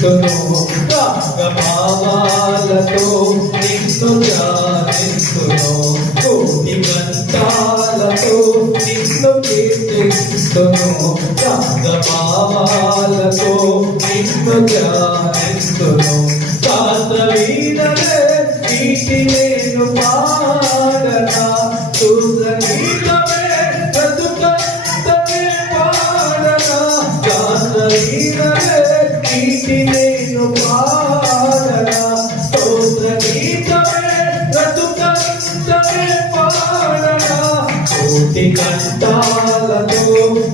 కీర్తింతును రాగభావాలతో నిన్ను ధ్యానింతును కోటి కంఠాలతో నిన్ను కీర్తింతును రాగభావాలతో నిన్ను ధ్యానింతును శాస్త్రవీణలే వీటి నేను పాడనా శూద్రగీతమే బ్రతుకంతనే పాడనా శాస్త్రవీణలే వీటి నేను పాడనా శూద్రగీతమే బ్రతుకంతనే పాడనా కోటి కంఠాలతో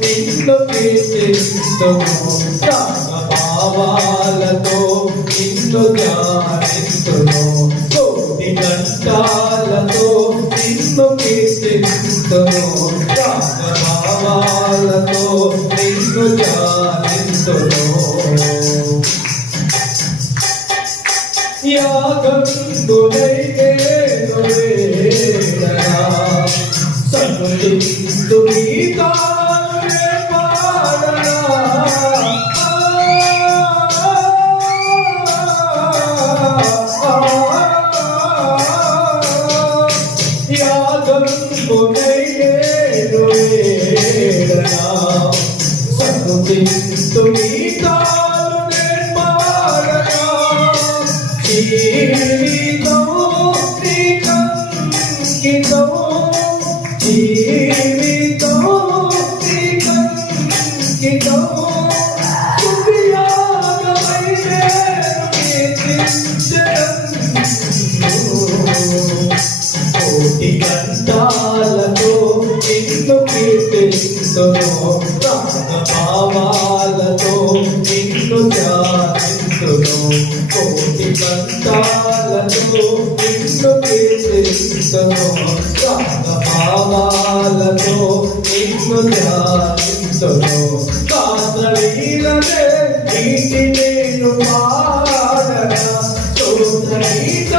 నిన్ను కీర్తిస్తును రాగభావాలతో నిన్ను ధ్యానిస్తును కోటి కంఠాలతో నిన్ను కీర్తిస్తును రాగభావాలతో నిన్ను ధ్యానిస్తును యాగంతునై నేను వేడనా సన్నుతింతు గీతాలే పాడనా యాగంతునై నేను వేడనా సన్నుతింతు గీతాలే పాడనా జీవితం నీకంకితం జీవితం నీకంకితం స్తుతియాగమై నేను కీర్తించెదను కోటి కంఠాలతో నిన్ను కీర్తిస్తును రాగభావాలతో నిన్ను ధ్యానిస్తును కోటి కంఠాలతో నిన్ను కీర్తిస్తును రాగభావాలతో నిన్ను ధ్యానిస్తును శాస్త్రవీణలే వీటి నేను పాడనా శూద్రగీత